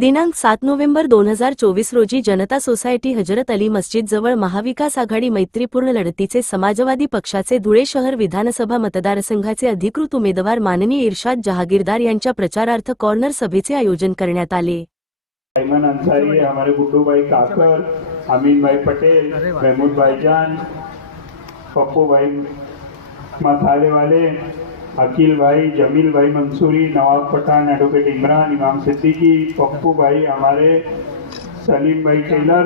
दिनांक 7 नोव्हेंबर 2024 रोजी जनता सोसायटी हजरत अली मस्जिद जवळ महाविकास आघाडी मैत्रीपूर्ण लढतीचे समाजवादी पक्षाचे धुळे शहर विधानसभा मतदारसंघाचे अधिकृत उमेदवार माननीय इर्शाद जहागीरदार यांच्या प्रचारार्थ कॉर्नर सभेचे आयोजन करण्यात आले। अयमन अंसारी, हमारे गुड्डू भाई काकर, अमीन भाई पटेल, महमूद भाईजान, पप्पू भाई मसाले वाले, अकील भाई, जमील भाई मंसूरी, नवाब पठान, एडवोकेट इमरान, इमाम सिद्दीकी, पप्पू भाई हमारे, सलीम भाई टेलर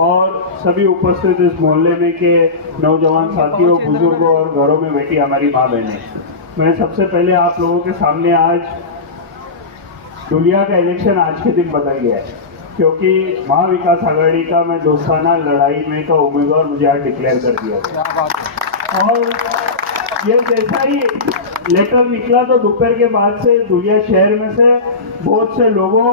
और सभी उपस्थित इस मोहल्ले में के नौजवान साथियों, बुजुर्गों और घरों में बैठी हमारी माँ बहनें, मैं सबसे पहले आप लोगों के सामने आज दुनिया का इलेक्शन आज के दिन बदल गया है, क्योंकि महाविकास आघाड़ी का मैं दोस्ताना लड़ाई में का उम्मीदवार मुझे आज डिक्लेयर कर दिया गया। और ये जैसा ही लेटर निकला तो दोपहर के बाद से दुनिया शहर में से बहुत से लोगों,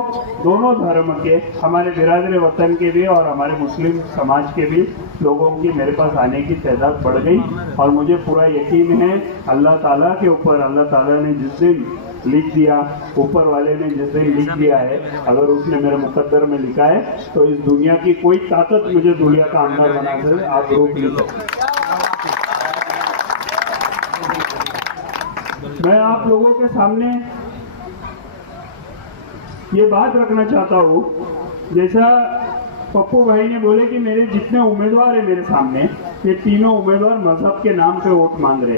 दोनों धर्म के, हमारे बिरादर वतन के भी और हमारे मुस्लिम समाज के भी लोगों की मेरे पास आने की तादाद बढ़ गई। और मुझे पूरा यकीन है अल्लाह ताला के ऊपर, अल्लाह ताला ने जिस दिन लिख दिया, ऊपर वाले ने जिस दिन लिख दिया है, अगर उसने मेरे मुकद्दर में लिखा है तो इस दुनिया की कोई ताकत मुझे दुनिया का आमदार बना कर आप रोक नहीं सकते। मैं आप लोगों के सामने ये बात रखना चाहता हूँ, जैसा पप्पू भाई ने बोले कि मेरे जितने उम्मीदवार है मेरे सामने, ये तीनों उम्मीदवार मजहब के नाम पे वोट मांग रहे,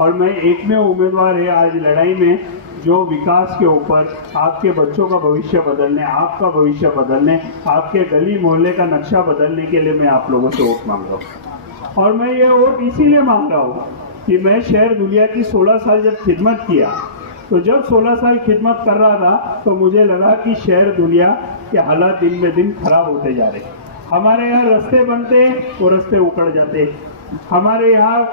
और मैं एक में उम्मीदवार है आज लड़ाई में जो विकास के ऊपर, आपके बच्चों का भविष्य बदलने, आपका भविष्य बदलने, आपके गली मोहल्ले का नक्शा बदलने के लिए मैं आप लोगों से वोट मांग रहा हूँ। और मैं ये वोट इसीलिए मांग रहा हूँ कि मैं शहर दुनिया की 16 साल जब खिदमत किया, तो जब 16 साल खिदमत कर रहा था तो मुझे लगा कि शहर दुनिया के हालात दिन में दिन खराब होते जा रहे। हमारे यहाँ रास्ते बनते, वो रास्ते उखड़ जाते, हमारे यहाँ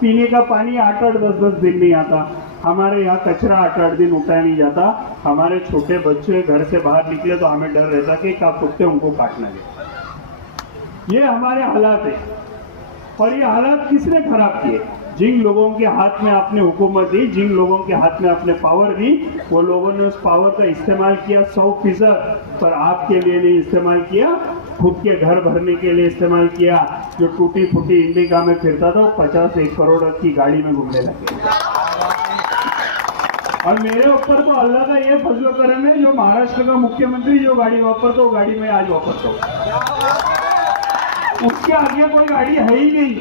पीने का पानी 8-8, 10-10 दिन नहीं आता, हमारे यहाँ कचरा 8-8 दिन उठाया नहीं जाता, हमारे छोटे बच्चे घर से बाहर निकले तो हमें डर रहता कि क्या कुत्ते उनको काटना दे। ये हमारे हालात है, और ये हालात किसने खराब किए? जिन लोगों के हाथ में आपने हुकूमत दी, जिन लोगों के हाथ में आपने पावर दी, वो लोगों ने उस पावर का इस्तेमाल किया 100%, पर आपके लिए नहीं इस्तेमाल किया, खुद के घर भरने के लिए इस्तेमाल किया। जो टूटी फूटी इंडिका में फिरता था वो 50-1 करोड़ की गाड़ी में घूमने लगे। और मेरे ऊपर तो अल्लाह का ये फजलो करम है, जो महाराष्ट्र का मुख्यमंत्री जो गाड़ी वापरता वो गाड़ी में आज वापरता हूँ, उसके आगे कोई गाड़ी है ही नहीं।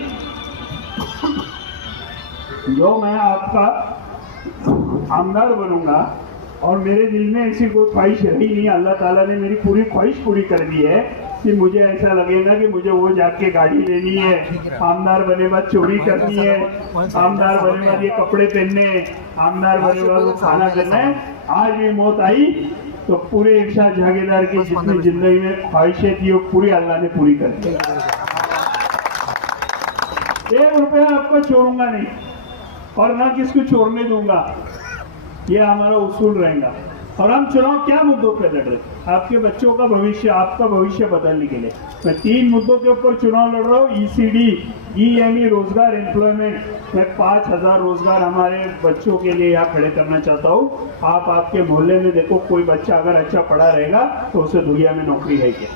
जो मैं आपका आमदार बनूंगा, और मेरे दिल में ऐसी कोई ख्वाहिश रही नहीं, अल्लाह ताला ने मेरी पूरी ख्वाहिश पूरी कर दी है कि मुझे ऐसा लगेगा कि मुझे वो जाके गाड़ी लेनी है, आमदार बने बाद चोरी करनी है, आमदार बने बाद ये कपड़े पहनने, आमदार बने बाद वो खाना करना है। आज ये मौत आई तो पूरे इर्शाद जहागीरदार की जितनी जिंदगी में ख्वाहिशें थी वो पूरी अल्लाह ने पूरी कर दी। 1 रुपया आपको छोड़ूंगा नहीं, और ना किसको छोड़ने दूंगा, ये हमारा उसूल रहेगा। और हम चुनाव क्या मुद्दों पे लड़ रहे? आपके बच्चों का भविष्य, आपका भविष्य बदलने के लिए मैं 3 मुद्दों के ऊपर चुनाव लड़ रहा हूँ। ECD, EME रोजगार, एम्प्लॉयमेंट। मैं 5000 रोजगार हमारे बच्चों के लिए यहाँ खड़े करना चाहता हूँ। आप आपके मोहल्ले में देखो, कोई बच्चा अगर अच्छा पढ़ा रहेगा तो उसे दुनिया में नौकरी है क्या?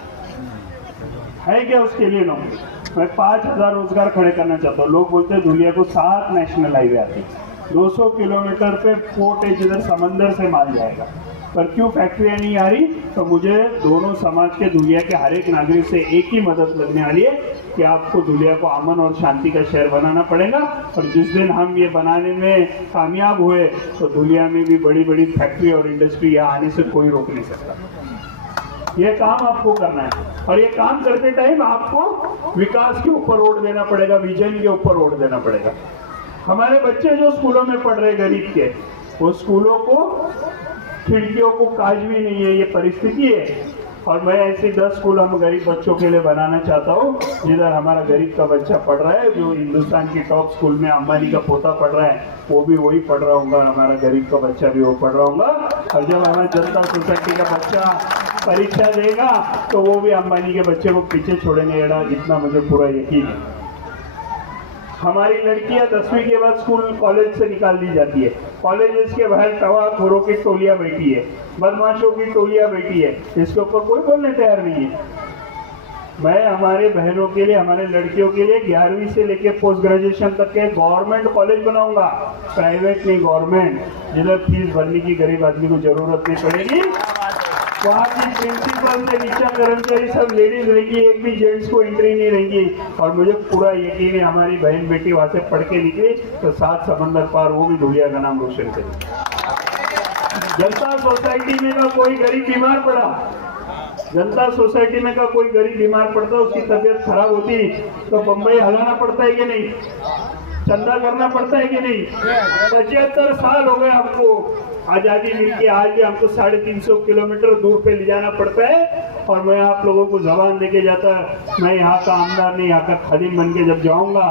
है क्या उसके लिए नौकरी? मैं 5000 रोजगार खड़े करना चाहता हूँ। लोग बोलते हैं दुनिया को 7 नेशनल हाईवे आते हैं, 200 किलोमीटर पे पोर्ट है जिधर समंदर से माल जाएगा, पर क्यों फैक्ट्रियाँ नहीं आ रही? तो मुझे दोनों समाज के, दुनिया के हर एक नागरिक से एक ही मदद लगने वाली है कि आपको दुनिया को अमन और शांति का शहर बनाना पड़ेगा। और जिस दिन हम ये बनाने में कामयाब हुए तो दुनिया में भी बड़ी बड़ी फैक्ट्री और इंडस्ट्री यहाँ आने से कोई रोक नहीं सकता। ये काम आपको करना है, और ये काम करते टाइम आपको विकास के ऊपर वोट देना पड़ेगा, विजन के ऊपर वोट देना पड़ेगा। हमारे बच्चे जो स्कूलों में पढ़ रहे गरीब के, वो स्कूलों को खिड़कियों को काज भी नहीं है, ये परिस्थिति है। और मैं ऐसे 10 स्कूल हम गरीब बच्चों के लिए बनाना चाहता हूँ, जिधर हमारा गरीब का बच्चा पढ़ रहा है, जो हिंदुस्तान की टॉप स्कूल में अंबानी का पोता पढ़ रहा है वो भी वही पढ़ रहा होगा, हमारा गरीब का बच्चा भी वो पढ़ रहा होगा। और जब हमारा जनता सोसाइटी का बच्चा परीक्षा देगा तो वो भी अंबानी के बच्चे को पीछे छोड़ेंगे, इतना मुझे पूरा यकीन है। हमारी लड़कियां 10वीं के बाद स्कूल कॉलेज से निकाल दी जाती है, कॉलेजेस के बाहर तवाखोरों की टोलियां बैठी है, बदमाशों की टोलियां बैठी है, इसके ऊपर कोई बोलने तैयार नहीं है। मैं हमारे बहनों के लिए, हमारे लड़कियों के लिए 11वीं से लेकर पोस्ट ग्रेजुएशन तक के गवर्नमेंट कॉलेज बनाऊंगा, प्राइवेट नहीं गवर्नमेंट, जिधर फीस भरने की गरीब आदमी को जरूरत नहीं पड़ेगी। वहाँ की प्रिंसिपल से नीचा कर्मचारी सब लेडीज रहेंगी, एक भी जेंट्स को एंट्री नहीं रहेंगी। और मुझे पूरा यकीन है हमारी बहन बेटी वहाँ से पढ़ के निकली तो 7 समंदर पार वो भी धुलिया का नाम रोशन करेगी। जनता सोसाइटी में का कोई गरीब बीमार पड़ा, जनता सोसाइटी में का कोई गरीब बीमार पड़ता, उसकी तबीयत खराब होती तो बम्बई हलाना पड़ता है कि नहीं, चंदा करना पड़ता है कि नहीं। 75 साल हो गए हमको आजादी मिलके, आज भी हमको 350 किलोमीटर दूर पे ले जाना पड़ता है। और मैं आप लोगों को जबान देके जाता, मैं यहाँ का आमदार नहीं, यहाँ का खादिम बन के जब जाऊंगा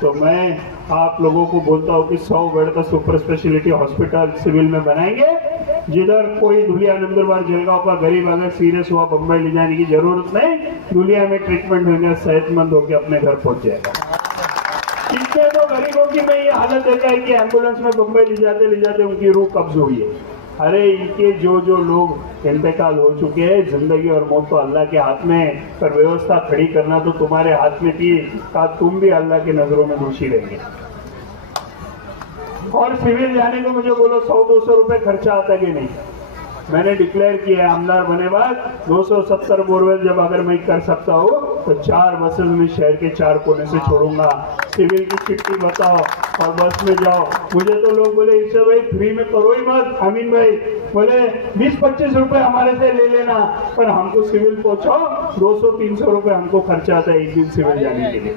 तो मैं आप लोगों को बोलता हूँ कि 100 बेड का सुपर स्पेशलिटी हॉस्पिटल सिविल में बनाएंगे, जिधर कोई धुलिया नंदुरबार जलगांव का गरीब अगर सीरियस हुआ बम्बई ले जाने की जरूरत नहीं, धुलिया में ट्रीटमेंट होगा, सेहतमंद होकर अपने घर पहुंच जाएगा। इससे तो गरीबों की मैं ये हालत देखा है कि एम्बुलेंस में बम्बई ले जाते उनकी रूह कब्ज हुई है। अरे इनके जो लोग इंतकाल हो चुके हैं, जिंदगी और मौत तो अल्लाह के हाथ में, पर व्यवस्था खड़ी करना तो तुम्हारे हाथ में थी, का तुम भी अल्लाह की नजरों में दोषी रहेंगे। और सिविल जाने को मुझे बोलो 100-200 रुपए खर्चा आता कि नहीं। मैंने डिक्लेयर किया है आमदार बने बाद 270 बोरवेल जब अगर मैं कर सकता हूँ तो 4 बसेस में शहर के 4 कोने से छोड़ूंगा। सिविल की चिट्ठी बताओ और बस में जाओ। मुझे तो लोग बोले इससे भाई फ्री में करो ही मत, अमीन भाई बोले 20-25 रुपए हमारे से ले लेना, पर हमको सिविल पहुंचाओ 200-300 रुपए हमको खर्चा आता है एक दिन सिविल जाने के लिए।